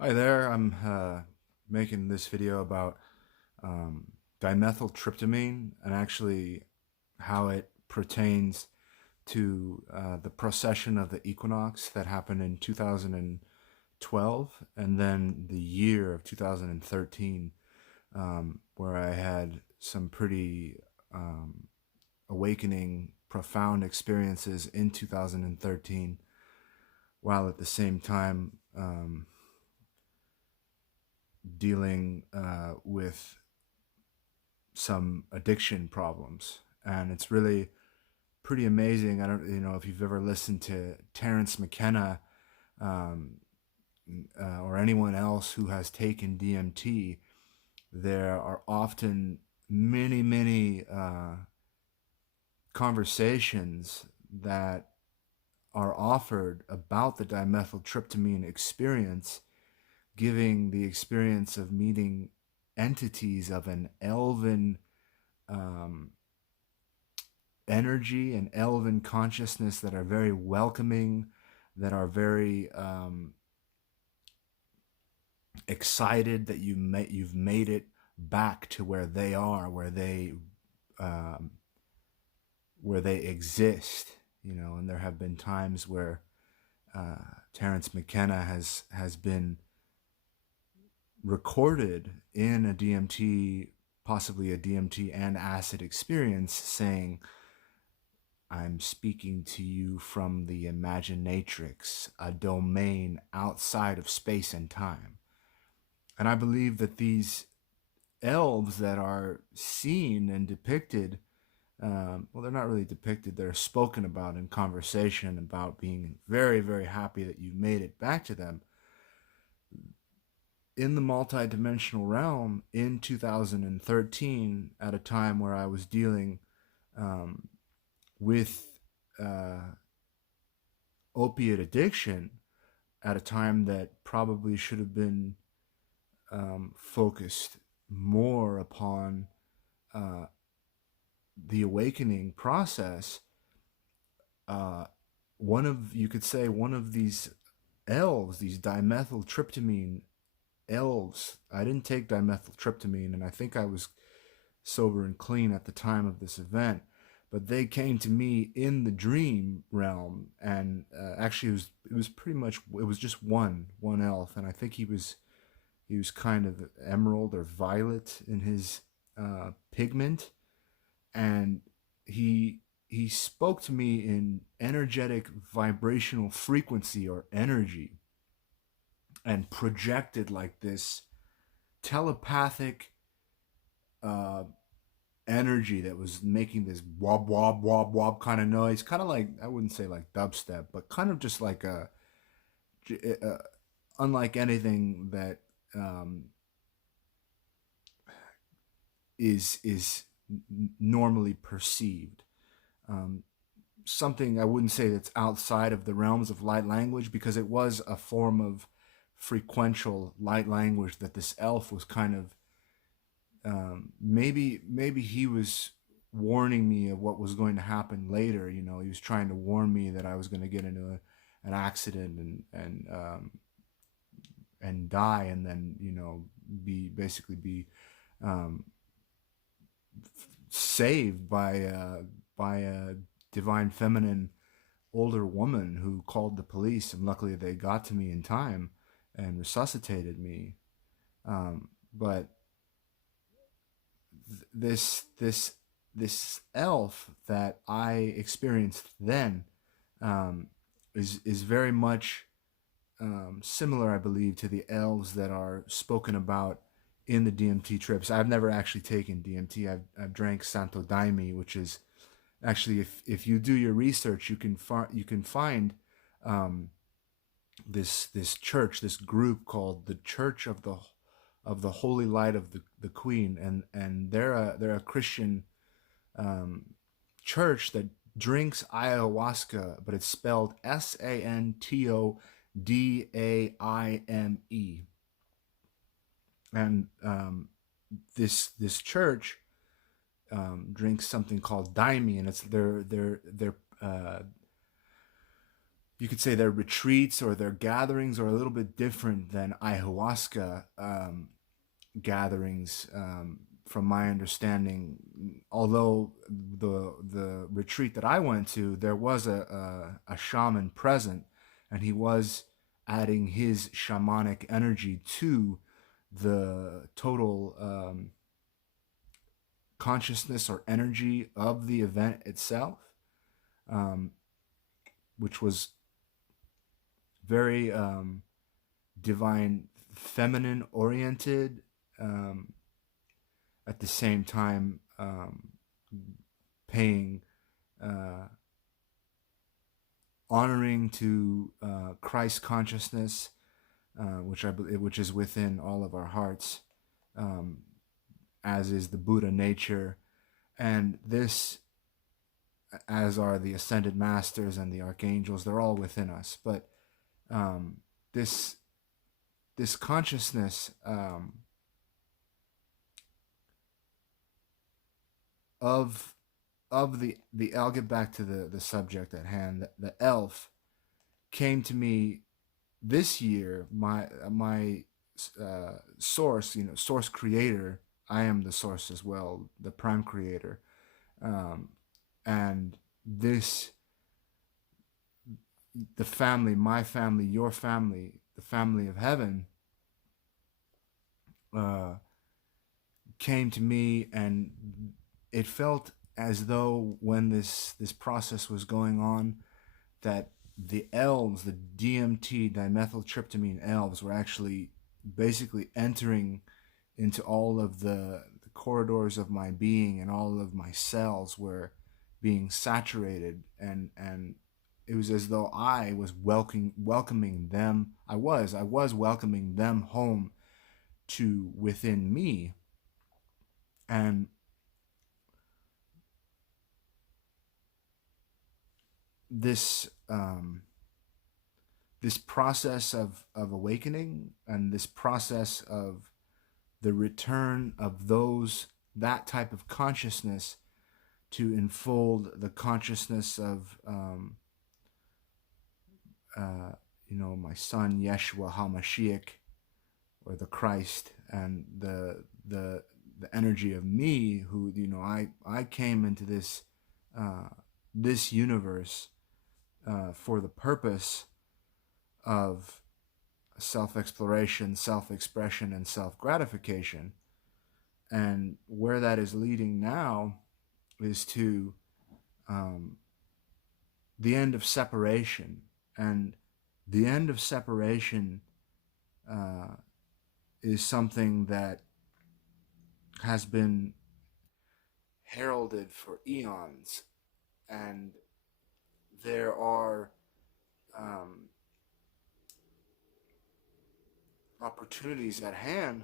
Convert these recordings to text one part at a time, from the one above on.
Hi there, I'm making this video about um, dimethyltryptamine and actually how it pertains to the procession of the equinox that happened in 2012 and then the year of 2013, where I had some pretty awakening, profound experiences in 2013, while at the same time dealing with some addiction problems. And it's really pretty amazing. I don't, if you've ever listened to Terrence McKenna, um, or anyone else who has taken DMT, there are often many conversations that are offered about the dimethyltryptamine experience, giving the experience of meeting entities of an elven um, energy and elven consciousness that are very welcoming, that are very excited that you've made it back to where they are, um, where they exist. And there have been times where Terrence McKenna has been recorded in a DMT, possibly a DMT and acid experience, saying, "I'm speaking to you from the Imaginatrix, a domain outside of space and time." And I believe that these elves that are seen and depicted, well, they're not really depicted, they're spoken about in conversation about being very happy that you made it back to them in the multidimensional realm in 2013, at a time where I was dealing um, with uh, opiate addiction, at a time that probably should have been focused more upon uh, the awakening process. uh, you could say, one of these elves, these dimethyltryptamine elves. I didn't take dimethyltryptamine, and I think I was sober and clean at the time of this event. But they came to me in the dream realm, and actually, it was pretty much, it was just one elf, and I think he was kind of emerald or violet in his pigment, and he he spoke to me in energetic vibrational frequency or energy, and projected like this telepathic uh, energy that was making this wob wob wob wob kind of noise, kind of like, I wouldn't say like dubstep, but kind of just like a unlike anything that um, is normally perceived. Um, Something I wouldn't say that's outside of the realms of light language, because it was a form of frequential light language that this elf was kind of, maybe he was warning me of what was going to happen later. He was trying to warn me that I was going to get into an accident and die, and then be um, saved by a divine feminine older woman who called the police, and luckily they got to me in time and resuscitated me. But this elf that I experienced then, um, is very much similar, I believe, to the elves that are spoken about in the DMT trips. I've never actually taken DMT. I've drank Santo Daime, which is actually, if you do your research, you can find um, this church, this group called the Church of the Holy Light of the Queen, and they're a Christian um, church that drinks ayahuasca, but it's spelled SANTODAIME. And this church drinks something called daime, and it's their you could say their retreats or their gatherings are a little bit different than ayahuasca gatherings, from my understanding. Although the retreat that I went to, there was a shaman present, and he was adding his shamanic energy to the total consciousness or energy of the event itself, um, which was very divine, feminine oriented, um, at the same time paying honoring to Christ consciousness, which is within all of our hearts, um, as is the Buddha nature, and this, as are the ascended masters and the archangels. They're all within us, but um, this this consciousness of I'll get back to the subject at hand. The elf came to me this year. My source, source creator. I am the source as well, the prime creator, um, and this the family, my family, your family, the family of heaven, uh, came to me, and it felt as though when this process was going on, that the elves, the DMT, dimethyltryptamine elves, were actually basically entering into all of the corridors of my being, and all of my cells were being saturated, and it was as though I was welcoming them. I was welcoming them home to within me, and this this process of awakening, and this process of the return of that type of consciousness to enfold the consciousness of uh, my son Yeshua HaMashiach, or the Christ, and the energy of me, who I came into this universe for the purpose of self-exploration, self-expression, and self-gratification. And where that is leading now is to um, the end of separation. And the end of separation uh, is something that has been heralded for eons. And there are um, opportunities at hand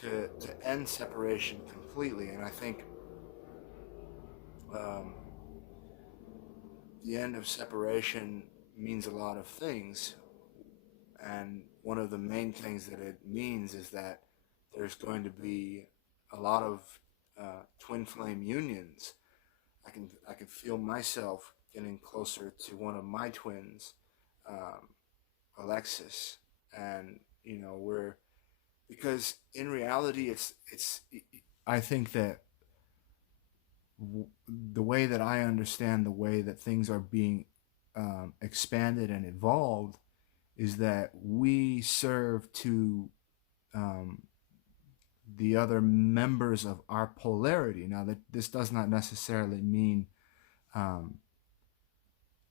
to end separation completely. And I think um, the end of separation means a lot of things. And one of the main things that it means is that there's going to be a lot of twin flame unions. I can feel myself getting closer to one of my twins, um, Alexis, and we're because in reality it's I think that the way that I understand the way that things are being expanded and evolved is that we serve to um, the other members of our polarity. Now, that this does not necessarily mean um,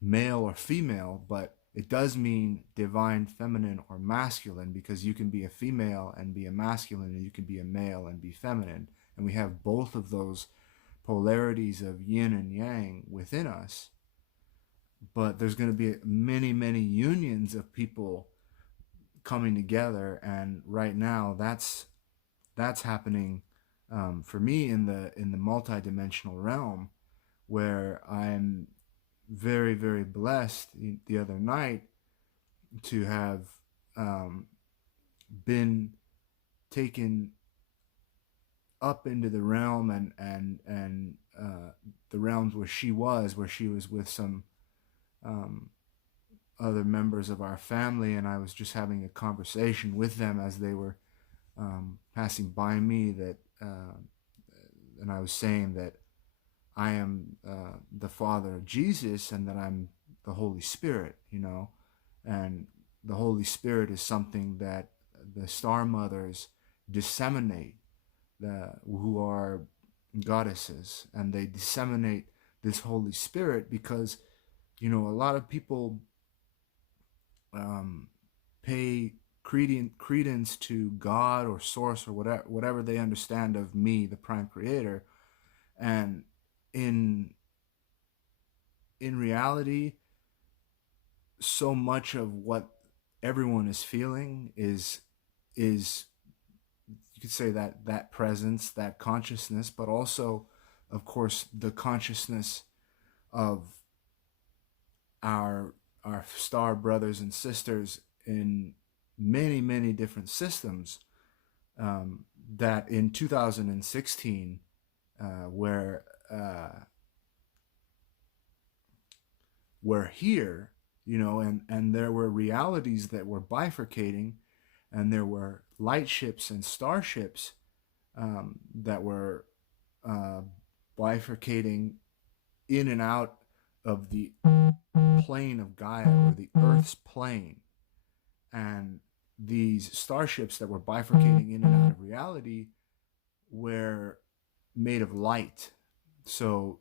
male or female, but it does mean divine feminine or masculine, because you can be a female and be a masculine, and you can be a male and be feminine. And we have both of those polarities of yin and yang within us. But there's going to be many, many unions of people coming together, and right now that's happening for me in the multidimensional realm, where I'm very, very blessed the other night to have um, been taken up into the realm, and the realms where she was with some um, other members of our family, and I was just having a conversation with them as they were passing by me, and I was saying that I am the Father of Jesus, and that I'm the Holy Spirit, and the Holy Spirit is something that the Star Mothers disseminate, who are goddesses, and they disseminate this Holy Spirit because a lot of people um, pay credence to God or Source or whatever they understand of me, the Prime Creator, and in in reality, so much of what everyone is feeling is you could say that presence, that consciousness, but also, of course, the consciousness of our our star brothers and sisters in many different systems, um, that in 2016, where we're here, and there were realities that were bifurcating, and there were light ships and starships that were uh, bifurcating in and out of the plane of Gaia, or the Earth's plane. And these starships that were bifurcating in and out of reality were made of light. So,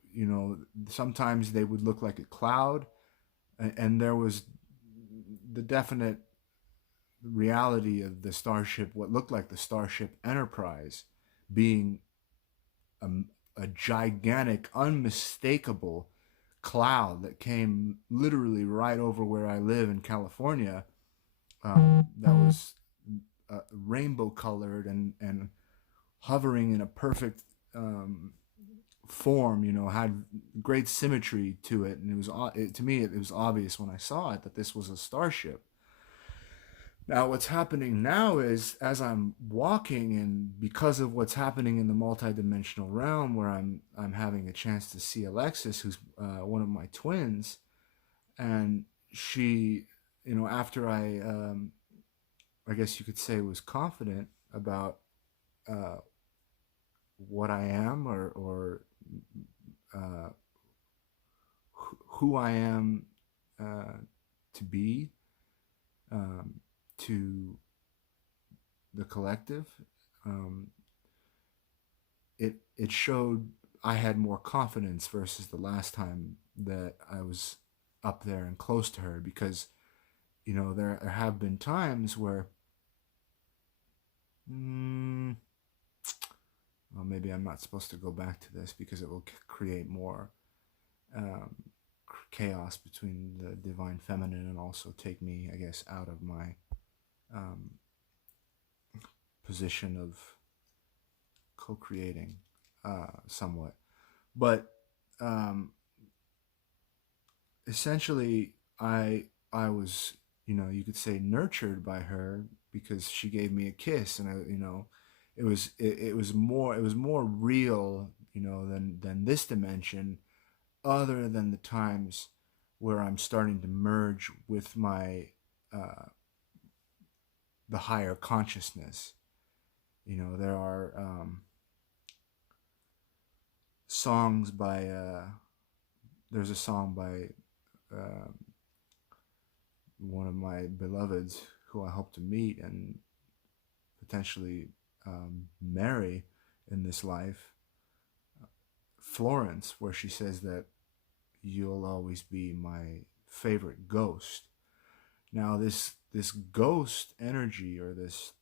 sometimes they would look like a cloud, and there was the definite reality of the starship, what looked like the Starship Enterprise, being a, a gigantic, unmistakable cloud that came literally right over where I live in California. That was rainbow colored, and hovering in a perfect form. Had great symmetry to it, and to me it was obvious when I saw it that this was a starship. Now, what's happening now is, as I'm walking, and because of what's happening in the multidimensional realm, where I'm having a chance to see Alexis, who's one of my twins, and she, after I guess you could say, was confident about uh, what I am, or uh, who I am to be, um, to the collective. Um, it showed I had more confidence versus the last time that I was up there and close to her, because there have been times where well, maybe I'm not supposed to go back to this because it will create more um, chaos between the divine feminine, and also take me, I guess, out of my um, position of co-creating somewhat. But um, essentially, I was, you could say, nurtured by her, because she gave me a kiss, and it was more real, than this dimension, other than the times where I'm starting to merge with my the higher consciousness. There are songs by there's a song by uh, one of my beloveds, who I hope to meet and potentially marry in this life, Florence, where she says that you'll always be my favorite ghost. Now, this ghost energy, or this,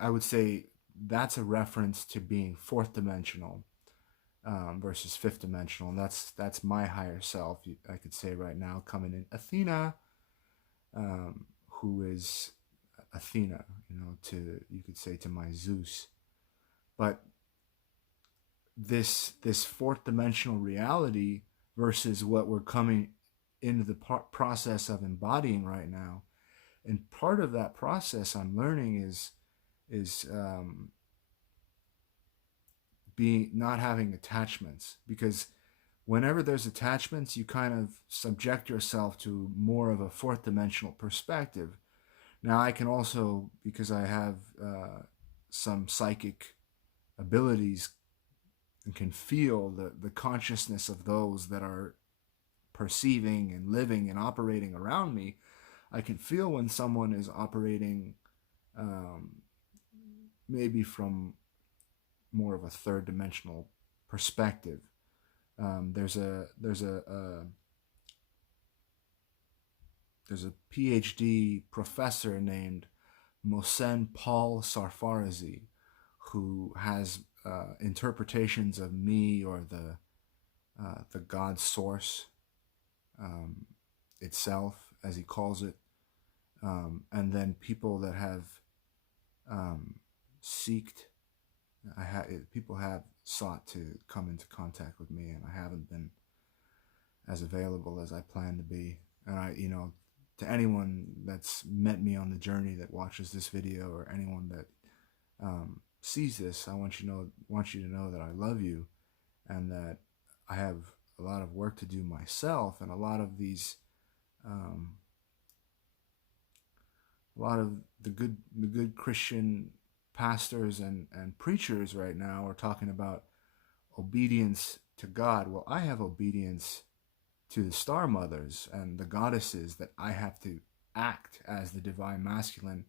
I would say that's a reference to being fourth dimensional, versus fifth dimensional, and that's my higher self. I could say right now, coming in, Athena, who is Athena, to, you could say, to my Zeus. But this fourth dimensional reality versus what we're coming into the process of embodying right now, and part of that process I'm learning is being not having attachments, because whenever there's attachments, you kind of subject yourself to more of a fourth dimensional perspective. Now, I can also, because I have some psychic abilities, and can feel the consciousness of those that are perceiving and living and operating around me. I can feel when someone is operating um, maybe from more of a third dimensional perspective. There's a PhD professor named Mohsen Paul Sarfarazi, who has interpretations of me, or the God source um, itself, as he calls it, and then people that have um, seeked. People have sought to come into contact with me, and I haven't been as available as I plan to be. And to anyone that's met me on the journey, that watches this video, or anyone that sees this, I want you to know that I love you, and that I have a lot of work to do myself, and um, a lot of the good Christian pastors and preachers right now are talking about obedience to God. Well, I have obedience to the star mothers and the goddesses, that I have to act as the divine masculine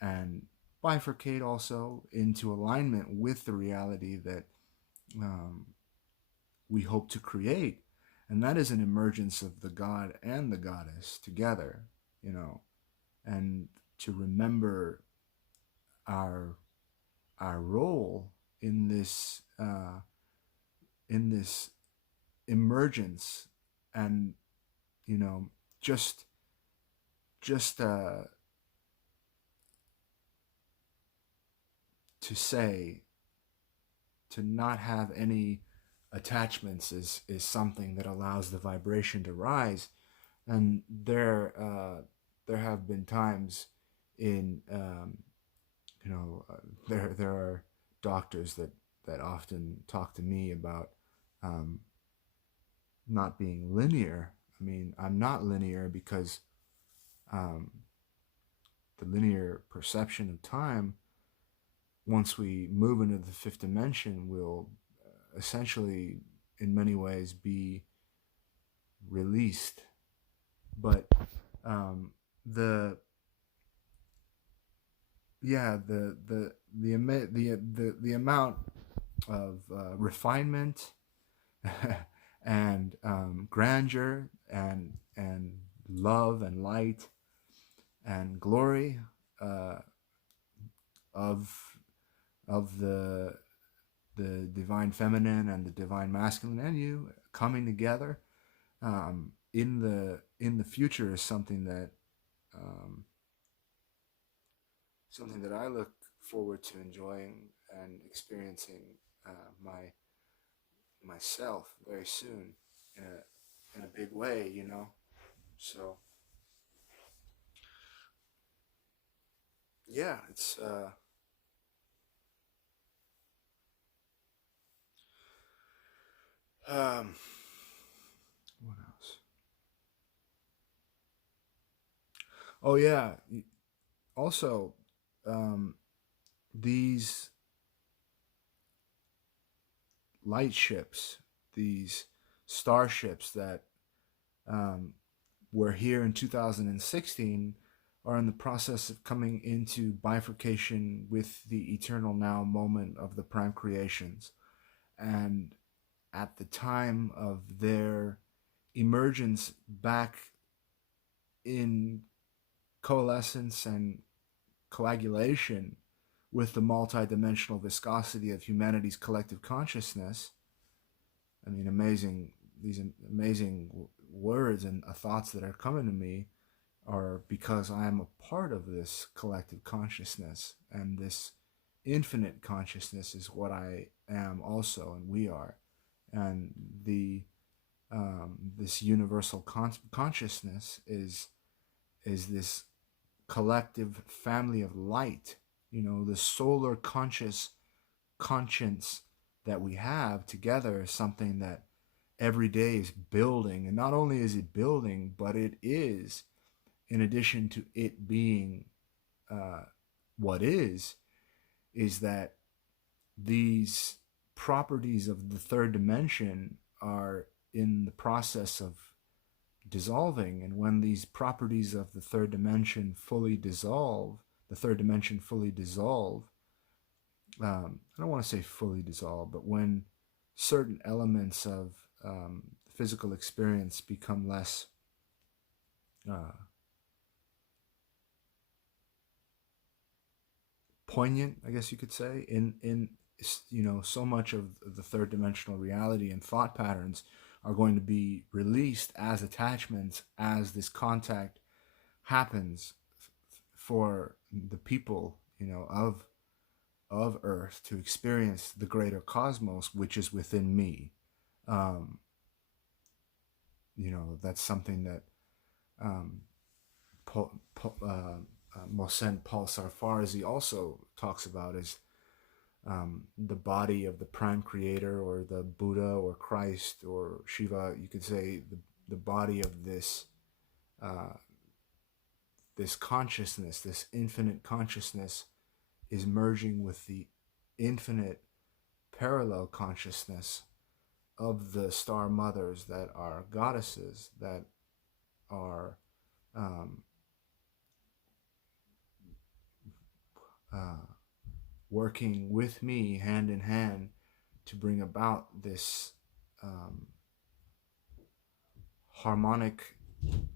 and bifurcate also into alignment with the reality that um, we hope to create. And that is an emergence of the God and the goddess together, and to remember our our role in this emergence, and you know just just to say, to not have any attachments is something that allows the vibration to rise. And there have been times in there are doctors that often talk to me about um, not being linear. I mean, I'm not linear because um, the linear perception of time, once we move into the fifth dimension, will essentially, in many ways, be released. But um, the yeah the amount of refinement and grandeur and love and light and glory uh, of the divine feminine and the divine masculine, and you coming together in the future, is um, something that I look forward to enjoying and experiencing myself very soon, in a big way, So yeah, it's um, what else? Oh yeah, also um, these light ships, these starships that um, were here in 2016, are in the process of coming into bifurcation with the eternal now moment of the prime creations. And at the time of their emergence back in coalescence and coagulation with the multidimensional viscosity of humanity's collective consciousness, I mean, these amazing words and thoughts that are coming to me are because I am a part of this collective consciousness, and this infinite consciousness is what I am also, and we are. And this universal consciousness is this collective family of light. The solar conscience that we have together is something that every day is building. And not only is it building, but it is, in addition to it being uh, what is that these properties of the third dimension are in the process of dissolving. And when these properties of the third dimension fully dissolve, the third dimension fully dissolve, I don't want to say fully dissolve, but when certain elements of physical experience become less uh, poignant, I guess you could say, in so much of the third dimensional reality and thought patterns are going to be released as attachments as this contact happens for the people, of Earth to experience the greater cosmos, which is within me. Um, that's something that um, Mohsen Paul Sarfarzi also talks about, is the body of the prime creator, or the Buddha or Christ or Shiva. You could say the body of uh, this consciousness, this infinite consciousness, is merging with the infinite parallel consciousness of the star mothers that are goddesses, that are um, uh, working with me hand in hand to bring about this um, harmonic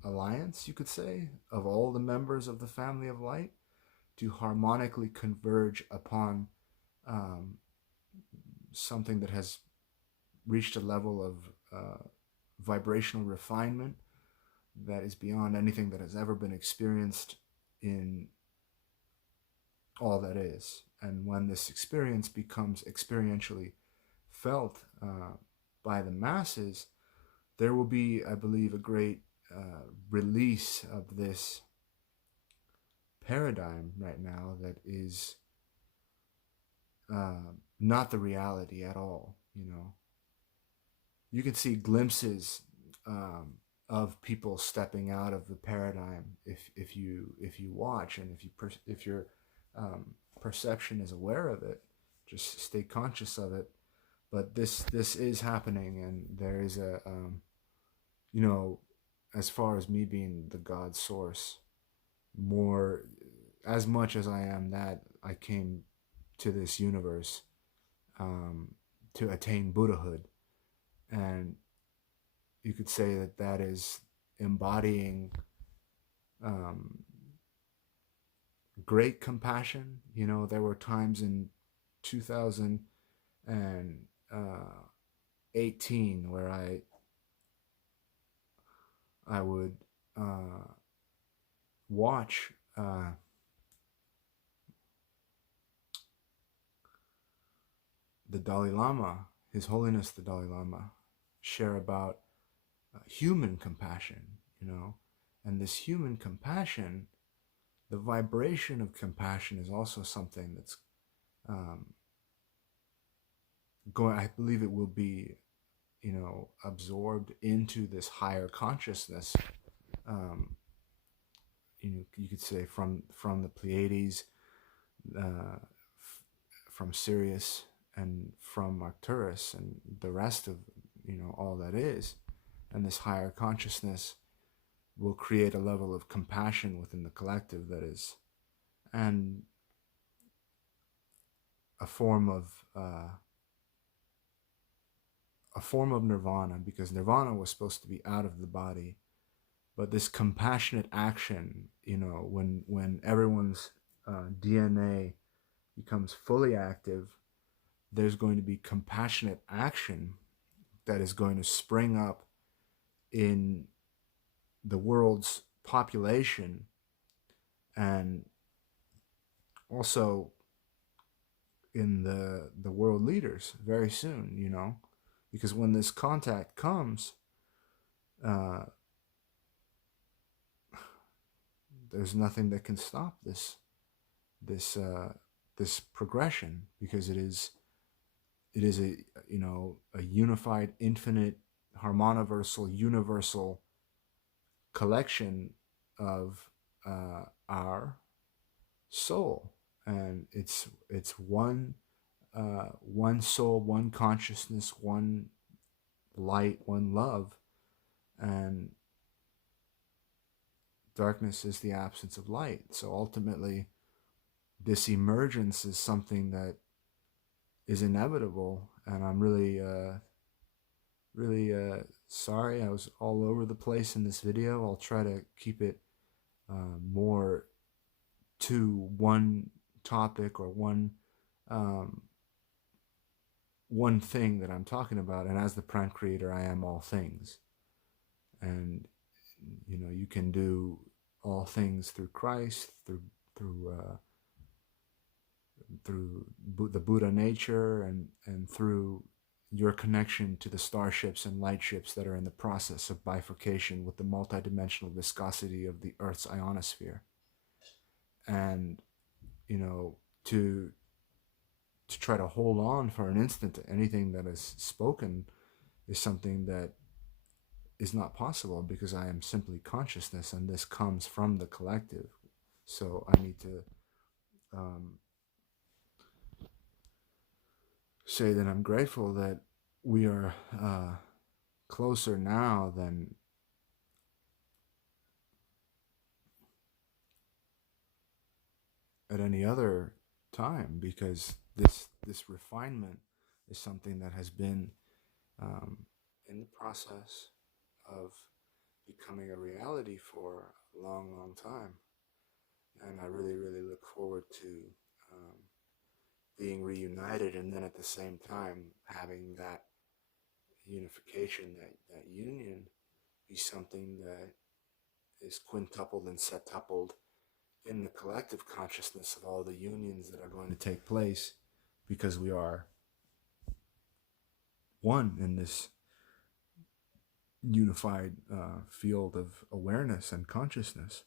alliance, you could say, of all the members of the family of light to harmonically converge upon um, something that has reached a level of vibrational refinement that is beyond anything that has ever been experienced in all that is. And when this experience becomes experientially felt by the masses, there will be, I believe, a great release of this paradigm right now that is not the reality at all. You can see glimpses of people stepping out of the paradigm if you watch, and if your perception is aware of it, just stay conscious of it. But this is happening, and there is a as far as me being the God source, more as much as I am that, I came to this universe um, to attain Buddhahood, and you could say that that is embodying um, great compassion. There were times in 2018 where I would watch the Dalai Lama, His Holiness the Dalai Lama, share about human compassion, and this human compassion, the vibration of compassion is also something that's um, going, I believe it will be, absorbed into this higher consciousness. Um, you could say from the Pleiades, from Sirius, and from Arcturus, and the rest of all that is, and this higher consciousness will create a level of compassion within the collective that is, and a form of nirvana, because nirvana was supposed to be out of the body. But this compassionate action, when everyone's DNA becomes fully active, there's going to be compassionate action that is going to spring up in the world's population, and also in the world leaders very soon, because when this contact comes, there's nothing that can stop this this progression, because it is a a unified infinite harmoniversal, universal collection of our soul, and it's one soul, one consciousness, one light, one love, and darkness is the absence of light. So ultimately, this emergence is something that is inevitable, and I'm really sorry I was all over the place in this video. I'll try to keep it more to one topic or um, one thing that I'm talking about. And as the prime creator, I am all things. And you can do all things through Christ, through through the Buddha nature, and through your connection to the starships and lightships that are in the process of bifurcation with the multidimensional viscosity of the Earth's ionosphere. And you know, to try to hold on for an instant to anything that is spoken is something that is not possible, because I am simply consciousness, and this comes from the collective. So I need to um, say that I'm grateful that we are closer now than at any other time, because this refinement is something that has been um, in the process of becoming a reality for a long, long time. And I really, really look forward to um, being reunited, and then at the same time having that unification, that union, be something that is quintupled and septupled in the collective consciousness of all the unions that are going to take place, because we are one in this unified field of awareness and consciousness.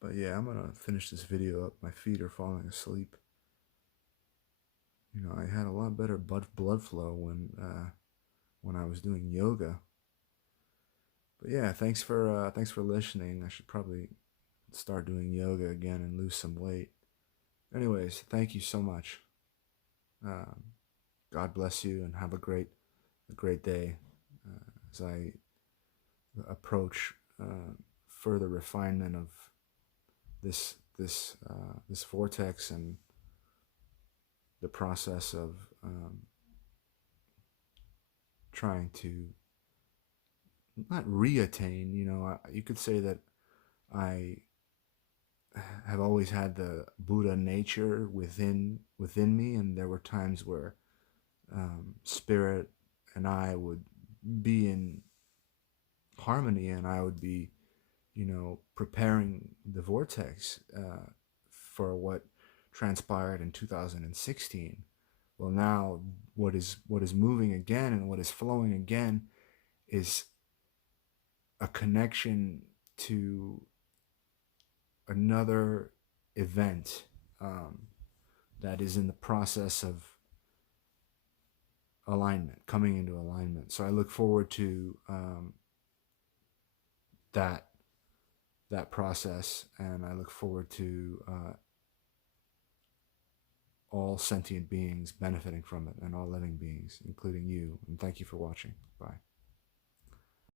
But yeah, I'm gonna finish this video up. My feet are falling asleep. I had a lot better blood flow when I was doing yoga. But yeah, thanks for listening. I should probably start doing yoga again and lose some weight. Anyways, thank you so much. Um, God bless you, and have a great day as I approach further refinement of this vortex, and the process of trying to not reattain. You could say that I have always had the Buddha nature within me, and there were times where spirit and I would be in harmony, and I would be, preparing the vortex for what transpired in 2016. Well, now what is moving again and what is flowing again is a connection to another event that is in the process of alignment, coming into alignment. So I look forward to that process, and I look forward to all sentient beings benefiting from it, and all living beings, including you. And thank you for watching. Bye.